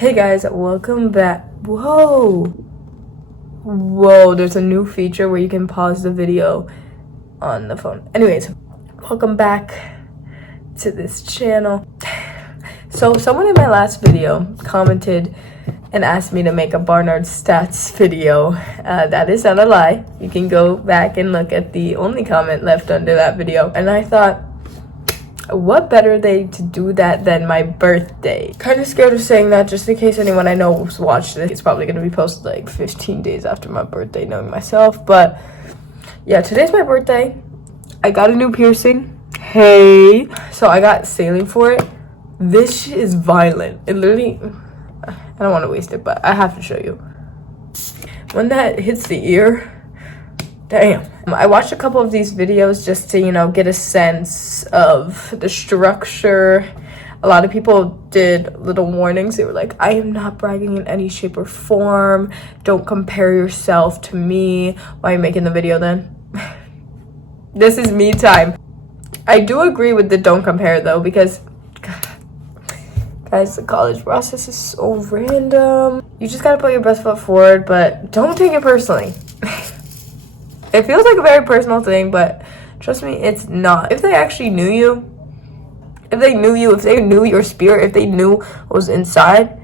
Hey guys, welcome back. Whoa, there's a new feature where you can pause the video on the phone. Anyways, welcome back to this channel. So someone in my last video commented and asked me to make a Barnard stats video. That is not a lie. You can go back and look at the only comment left under that video. And I thought, what better day to do that than my birthday? Kind of scared of saying that just in case anyone I know has watched this. It's probably going to be posted like 15 days after my birthday, knowing myself. But yeah, today's my birthday. I got a new piercing. Hey. So I got saline for it. This shit is violent. It literally, I don't want to waste it, but I have to show you. When that hits the ear, damn. I watched a couple of these videos just to, get a sense of the structure. A lot of people did little warnings. They were like, I am not bragging in any shape or form. Don't compare yourself to me. Why are you making the video then? This is me time. I do agree with the don't compare though, because guys, the college process is so random. You just gotta put your best foot forward, but don't take it personally. It feels like a very personal thing, but trust me, it's not. If they actually knew you, if they knew your spirit, if they knew what was inside,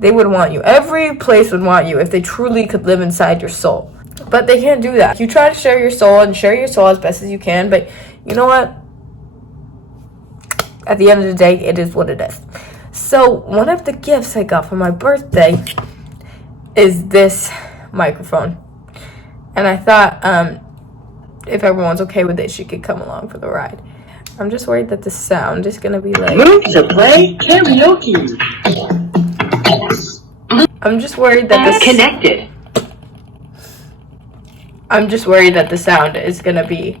they would want you. Every place would want you if they truly could live inside your soul. But they can't do that. You try to share your soul as best as you can, but you know what? At the end of the day, it is what it is. So one of the gifts I got for my birthday is this microphone. And I thought, if everyone's okay with it, she could come along for the ride. I'm just worried that the sound is gonna be like... Move to play karaoke. I'm just worried that this... Connected. I'm just worried that the sound is gonna be...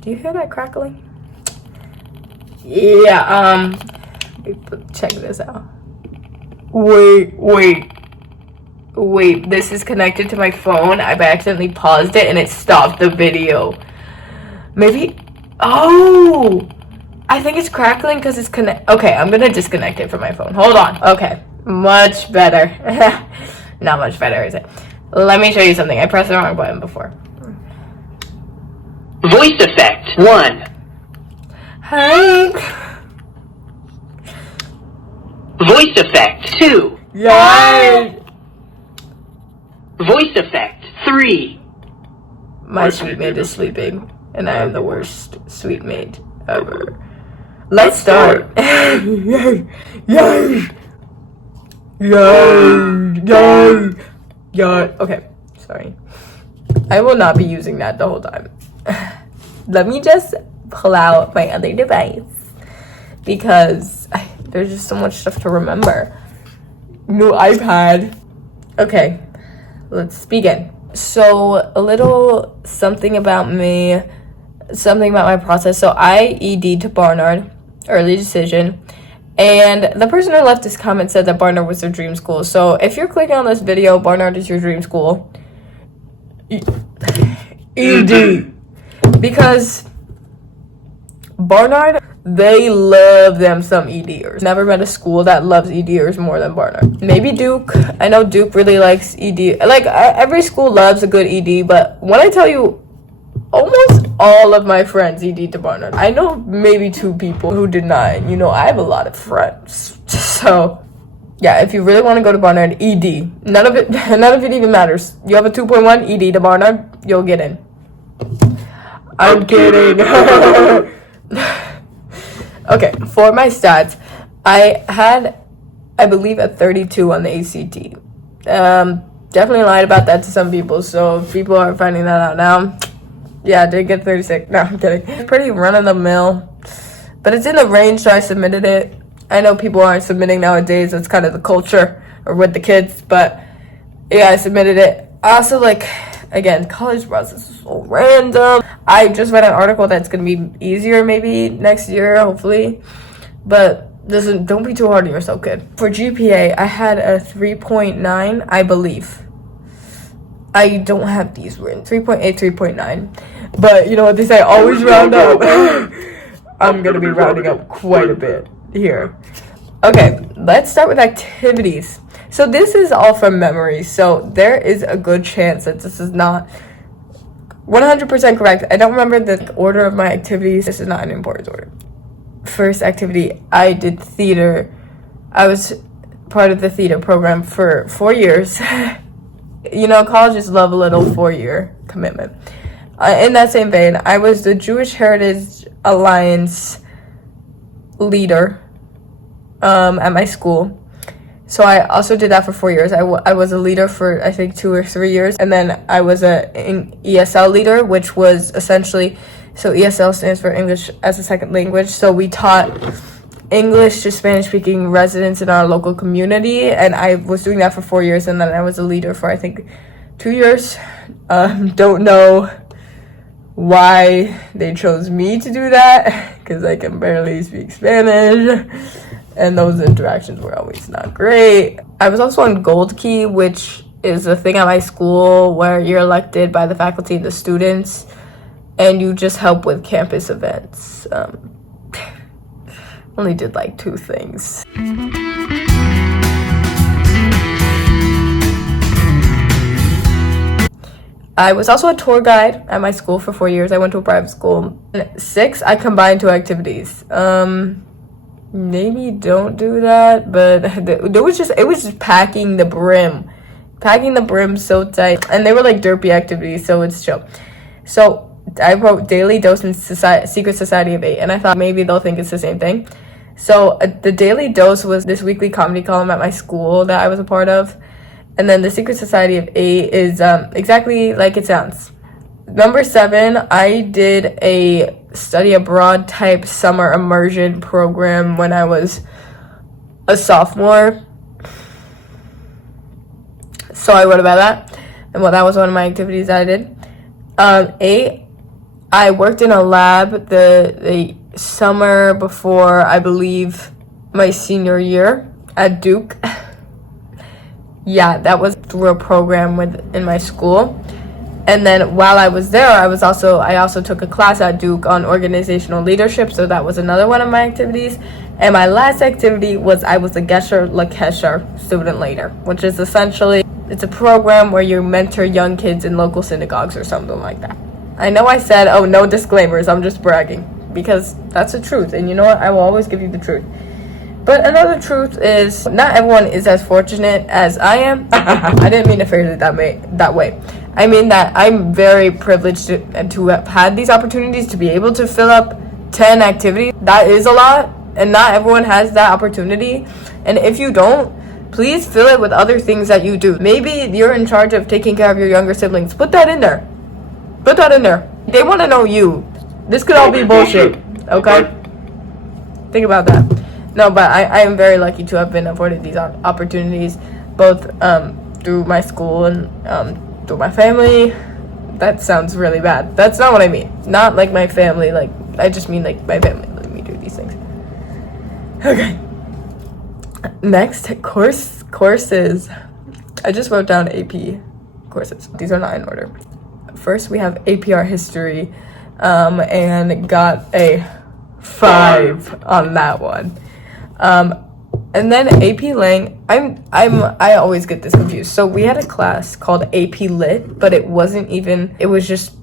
Do you hear that crackling? Yeah, check this out. Wait, this is connected to my phone. I've accidentally paused it and it stopped the video. Maybe, oh, I think it's crackling because it's okay, I'm gonna disconnect it from my phone. Hold on. Okay, much better. Not much better, is it? Let me show you something. I pressed the wrong button before. Voice effect 1. Hi. Voice effect 2. Yay. Voice effect 3. My sweet maid is sleeping, and I am the worst sweet maid ever. Let's start. Yay! Okay, sorry. I will not be using that the whole time. Let me just pull out my other device because there's just so much stuff to remember. New iPad. Okay. Let's begin. So a little something about me, something about my process. So I ED'd to Barnard, early decision. And the person who left this comment said that Barnard was their dream school. So if you're clicking on this video, Barnard is your dream school. ED. Because Barnard, they love them some EDers. Never met a school that loves EDers more than Barnard. Maybe Duke. I know Duke really likes ED. Like, every school loves a good ED, but when I tell you, almost all of my friends ED to Barnard. I know maybe 2 people who did not. I have a lot of friends. So, yeah, if you really want to go to Barnard, ED. None of it even matters. You have a 2.1 ED to Barnard, you'll get in. I'm kidding. Okay, for my stats, I had, I believe, a 32 on the ACT. Definitely lied about that to some people, so if people are finding that out now, yeah, I did get 36. No, I'm kidding. It's pretty run-of-the-mill, but it's in the range, so I submitted it. I know people aren't submitting nowadays. It's kind of the culture, or with the kids, but yeah, I submitted it. I also, again, college process is so random. I just read an article that's going to be easier maybe next year, hopefully. But don't be too hard on yourself, kid. For GPA, I had a 3.9, I believe. I don't have these written. 3.8, 3.9. But you know what they say, always round up. I'm going to be rounding up quite a bit here. Okay, let's start with activities. So this is all from memory, so there is a good chance that this is not 100% correct. I don't remember the order of my activities. This is not an important order. First activity, I did theater. I was part of the theater program for 4 years. You know, colleges love a little 4-year commitment. In that same vein, I was the Jewish Heritage Alliance leader at my school. So I also did that for 4 years. I was a leader for, I think, 2 or 3 years. And then I was an ESL leader, which was essentially, so ESL stands for English as a Second Language. So we taught English to Spanish-speaking residents in our local community. And I was doing that for 4 years. And then I was a leader for, I think, 2 years. Don't know why they chose me to do that, because I can barely speak Spanish. And those interactions were always not great. I was also on Gold Key, which is a thing at my school where you're elected by the faculty and the students, and you just help with campus events. Only did like 2 things. I was also a tour guide at my school for 4 years. I went to a private school. 6, I combined 2 activities. Maybe don't do that, but it was just packing the brim so tight, and they were like derpy activities, so it's chill. So I wrote Daily Dose and Secret Society of 8, and I thought maybe they'll think it's the same thing. So the Daily Dose was this weekly comedy column at my school that I was a part of, and then the Secret Society of 8 is exactly like it sounds. Number 7, I did a study abroad type summer immersion program when I was a sophomore. So I wrote about that. And well, that was one of my activities that I did. 8, I worked in a lab the summer before, I believe, my senior year at Duke. Yeah, that was through a program in my school. And then while I was there, I also took a class at Duke on organizational leadership, so that was another one of my activities. And my last activity was I was a Gesher Lakesher student leader, which is essentially, it's a program where you mentor young kids in local synagogues or something like that. I know I said, oh, no disclaimers, I'm just bragging, because that's the truth. And you know what? I will always give you the truth. But another truth is, not everyone is as fortunate as I am. I didn't mean to phrase it that way. I mean that I'm very privileged to have had these opportunities to be able to fill up 10 activities. That is a lot, and not everyone has that opportunity. And if you don't, please fill it with other things that you do. Maybe you're in charge of taking care of your younger siblings. Put that in there. Put that in there. They want to know you. This could all be bullshit, okay? Think about that. No, but I am very lucky to have been afforded these opportunities, both through my school and through my family. That sounds really bad. That's not what I mean. Not like my family, like, I just mean like my family let me do these things. Okay. Next, courses. I just wrote down AP courses. These are not in order. First, we have APR history, and got a 5 on that one. And then AP Lang, I always get this confused. So we had a class called AP Lit, but it was just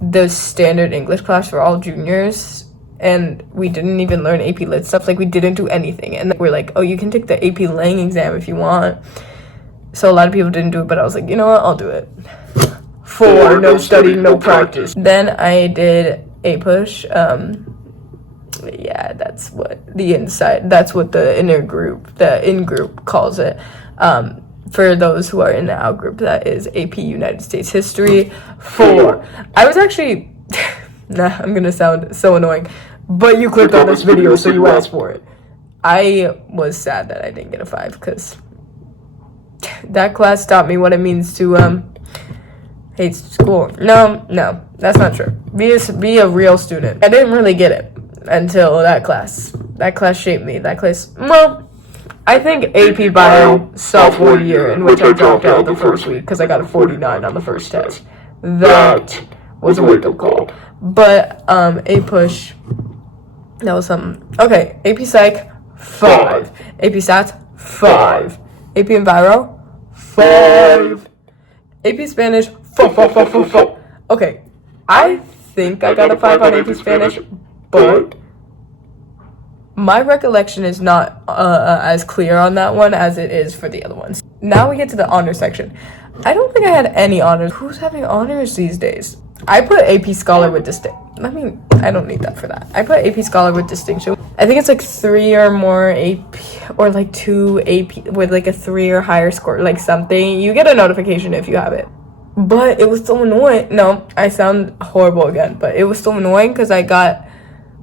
the standard English class for all juniors. And we didn't even learn AP Lit stuff. Like, we didn't do anything. And we're like, oh, you can take the AP Lang exam if you want. So a lot of people didn't do it, but I was like, you know what, I'll do it. 4, no study, no practice. Then I did a push. Yeah, that's what the in-group calls it. For those who are in the out-group, that is AP United States History. 4. I was actually, I'm gonna sound so annoying, but you clicked on this video, so you asked for it. I was sad that I didn't get a 5, because that class taught me what it means to, hate school. No, that's not true. Be a real student. I didn't really get it until that class. That class shaped me. I think AP Bio sophomore year, in which I dropped out the first week because I got a 49 on the first test. That was a wake-up call. But A Push, that was something. Okay, AP Psych 5. AP Stats, 5. AP Enviro, 5. AP Spanish, 4. Okay, I think I got a 5 on AP Spanish, but my recollection is not as clear on that one as it is for the other ones. Now we get to the honors section. I don't think I had any honors. Who's having honors these days? I put AP Scholar with distinction. I mean, I don't need that for that. I put AP Scholar with distinction. I think it's like 3 or more AP, or like 2 AP with like a 3 or higher score, like something. You get a notification if you have it. But it was so annoying. No, I sound horrible again, but it was so annoying because I got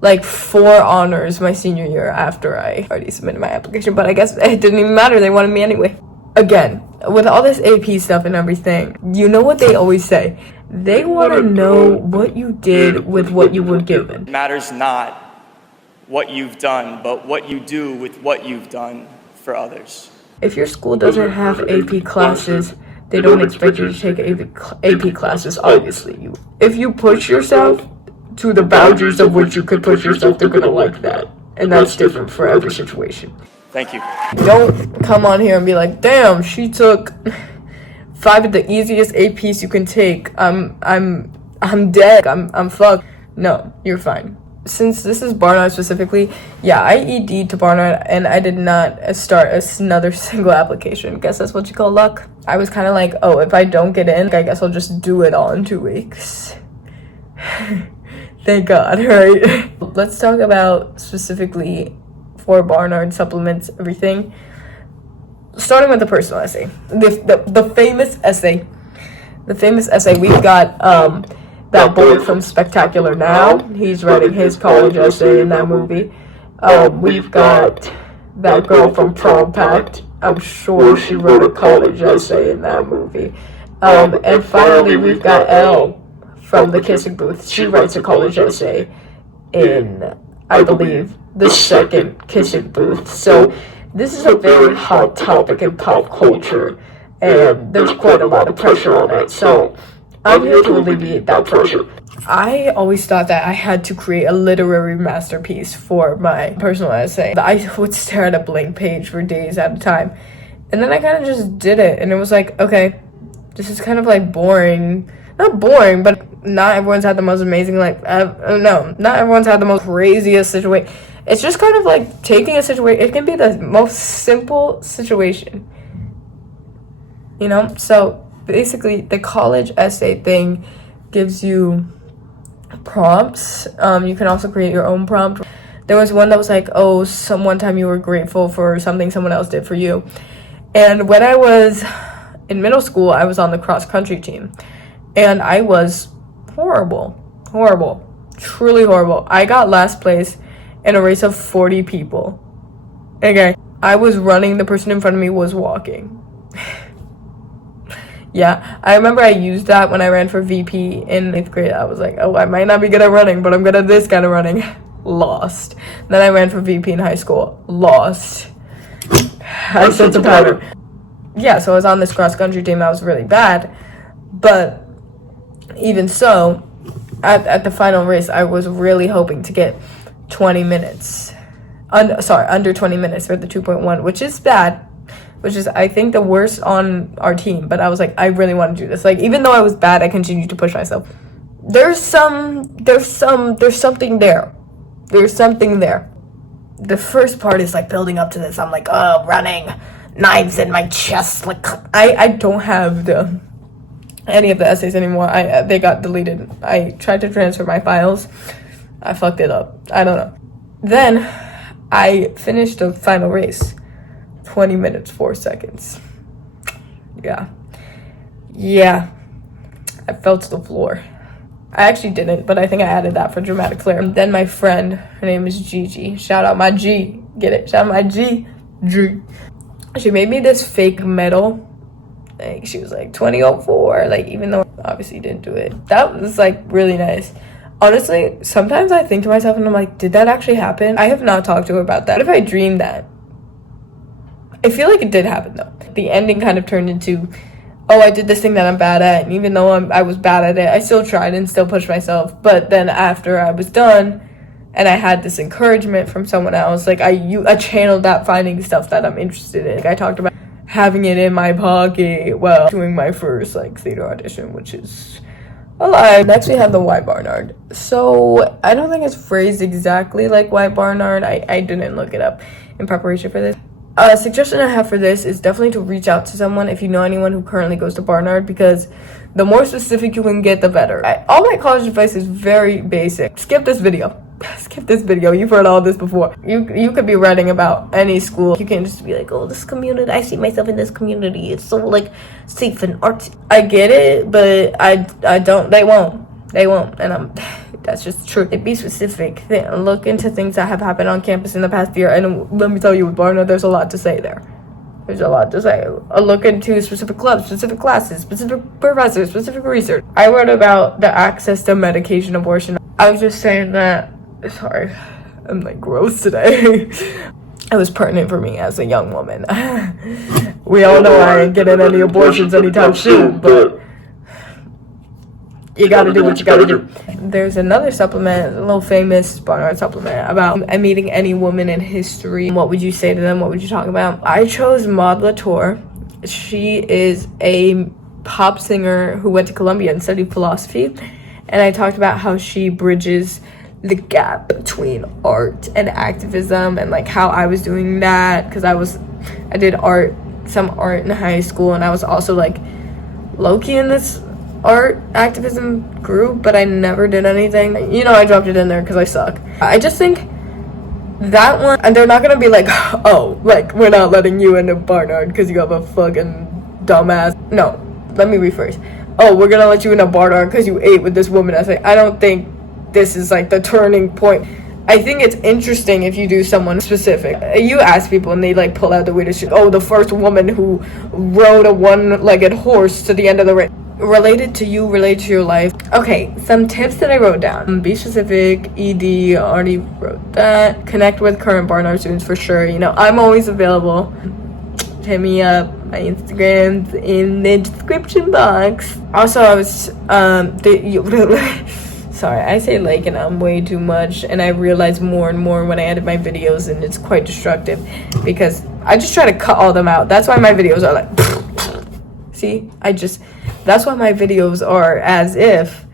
like 4 honors my senior year after I already submitted my application. But I guess it didn't even matter. They wanted me anyway. Again, with all this AP stuff and everything, you know what they always say? They want to know what you did with what you were given. It matters not what you've done, but what you do with what you've done for others. If your school doesn't have AP classes, they don't expect you to take AP classes, obviously. If you push yourself to the boundaries of which you could push yourself, they're going to like that. And that's different for every situation. Thank you. Don't come on here and be like, damn, she took 5 of the easiest APs you can take. I'm dead. I'm fucked. No, you're fine. Since this is Barnard specifically, yeah, I ED'd to Barnard and I did not start another single application. Guess that's what you call luck. I was kind of like, oh, if I don't get in, I guess I'll just do it all in 2 weeks. Thank God, right? Let's talk about specifically for Barnard supplements, everything. Starting with the personal essay, the famous essay. The famous essay. We've got that boy from Spectacular Now. He's writing his college essay in that movie. We've got that girl from Prom Pact. I'm sure she wrote a college essay in that movie. And finally, we've got Elle from the Kissing Booth. She writes a college essay in, I believe, the second Kissing Booth. So this is a very hot topic in pop culture, and there's quite a lot of pressure on it. So I'm here to alleviate that pressure. I always thought that I had to create a literary masterpiece for my personal essay. I would stare at a blank page for days at a time. And then I kind of just did it, and it was like, okay, this is kind of like boring. Not boring, but not everyone's had the most amazing, not everyone's had the most craziest situation. It's just kind of like taking a situation. It can be the most simple situation, you know? So basically, the college essay thing gives you prompts. You can also create your own prompt. There was one that was like, oh, one time you were grateful for something someone else did for you. And when I was in middle school, I was on the cross country team. And I was horrible, truly horrible. I got last place in a race of 40 people. Okay, I was running, the person in front of me was walking. Yeah, I remember I used that when I ran for VP in 8th grade. I was like, oh, I might not be good at running, but I'm good at this kind of running. Lost. Then I ran for VP in high school. Lost. I sense a pattern. Yeah, so I was on this cross country team. I was really bad, but even so, at the final race, I was really hoping to get 20 minutes. Under 20 minutes for the 2.1, which is bad, which is, I think, the worst on our team. But I was like, I really want to do this. Like, even though I was bad, I continued to push myself. There's something there. There's something there. The first part is like building up to this. I'm like, oh, running, knives in my chest. Like, I don't have any of the essays anymore. They got deleted. I tried to transfer my files. I fucked it up. I don't know. Then I finished the final race. 20 minutes, 4 seconds. Yeah. I fell to the floor. I actually didn't, but I think I added that for dramatic flair. And then my friend, her name is Gigi. Shout out my G. Get it? Shout out my G. G. She made me this fake medal. Like, she was like 2004, like, even though I obviously didn't do it. That was like really nice. Honestly, sometimes I think to myself and I'm like, did that actually happen? I have not talked to her about that. What if I dreamed that? I feel like it did happen though. The ending kind of turned into, oh, I did this thing that I'm bad at, and even though I was bad at it, I still tried and still pushed myself. But then after I was done, and I had this encouragement from someone else. Like I channeled that finding stuff that I'm interested in. Like I talked about having it in my pocket while doing my first like theater audition, which is a lie. Next we have the why Barnard. So I don't think it's phrased exactly like why Barnard. I didn't look it up in preparation for this. A suggestion I have for this is definitely to reach out to someone if you know anyone who currently goes to Barnard, because the more specific you can get, the better. All my college advice is very basic. Skip this video. Skip this video. You've heard all this before. You could be writing about any school. You can't just be like, oh, this community, I see myself in this community. It's so like safe and artsy. I get it, but I don't. They won't. And that's just true. Be specific. Look into things that have happened on campus in the past year. And let me tell you, with Barnard, there's a lot to say there. There's a lot to say. Look into specific clubs, specific classes, specific professors, specific research. I wrote about the access to medication abortion. I was just saying that, sorry, I'm like gross today. It was pertinent for me as a young woman. We all know I ain't getting any abortions anytime soon, but you gotta do what you gotta do. There's another supplement, a little famous Barnard supplement about meeting any woman in history. What would you say to them? What would you talk about? I chose Maud Latour. She is a pop singer who went to Columbia and studied philosophy. And I talked about how she bridges the gap between art and activism, and like how I was doing that because I did some art in high school, and I was also like low-key in this art activism group, but I never did anything. You know, I dropped it in there because I suck. I just think that one, and they're not gonna be like, oh, like we're not letting you into Barnard because you have a fucking dumbass. No, let me rephrase. Oh, we're gonna let you into Barnard because you ate with this woman. I don't think this is like the turning point. I think it's interesting if you do someone specific. You ask people and they like pull out the weirdest shit. Oh, the first woman who rode a one-legged horse to the end of the race. Related to you, related to your life. Okay, some tips that I wrote down. Be specific. ED, already wrote that. Connect with current Barnard students for sure. You know, I'm always available. Hit me up. My Instagram's in the description box. Also, I was sorry, I say like and I'm way too much, and I realize more and more when I edit my videos, and it's quite destructive because I just try to cut all them out. That's why my videos are like see, that's why my videos are as if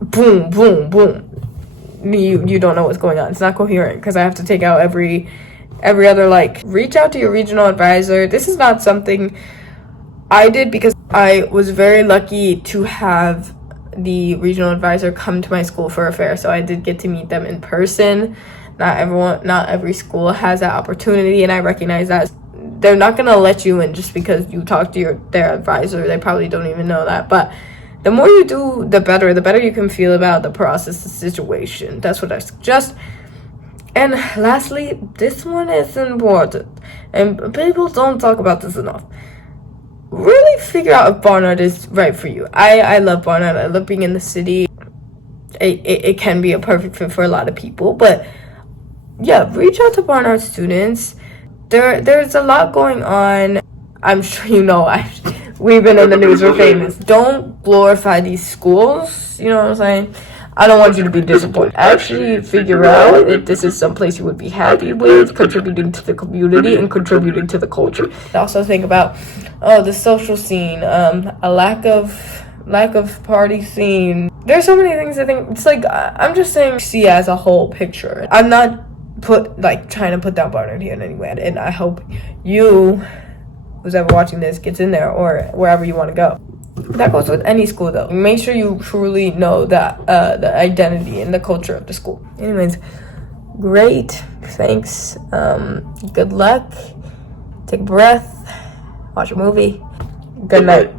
boom, boom, boom. You don't know what's going on. It's not coherent because I have to take out every other like. Reach out to your regional advisor. This is not something I did because I was very lucky to have the regional advisor come to my school for a fair, so I did get to meet them in person. Not every school has that opportunity, and I recognize that. They're not gonna let you in just because you talk to their advisor. They probably don't even know that. But the more you do, the better you can feel about the process, the situation. That's what I suggest. And lastly, this one is important, and people don't talk about this enough. Really figure out if Barnard is right for you. I love Barnard. I love being in the city. It can be a perfect fit for a lot of people, but yeah, reach out to Barnard students. There's a lot going on. I'm sure you know, we've been in the news, we're famous. Don't glorify these schools, you know what I'm saying? I don't want you to be disappointed. Actually figure out if this is someplace you would be happy with, contributing to the community and contributing to the culture. Also think about, the social scene, a lack of party scene. There's so many things I think, it's like, I'm just saying see as a whole picture. I'm not trying to put down Barnard here in any way, and I hope you, who's ever watching this, gets in there or wherever you want to go. That goes with any school though. Make sure you truly know that the identity and the culture of the school. Anyways, great, thanks, good luck, take a breath, watch a movie, good night.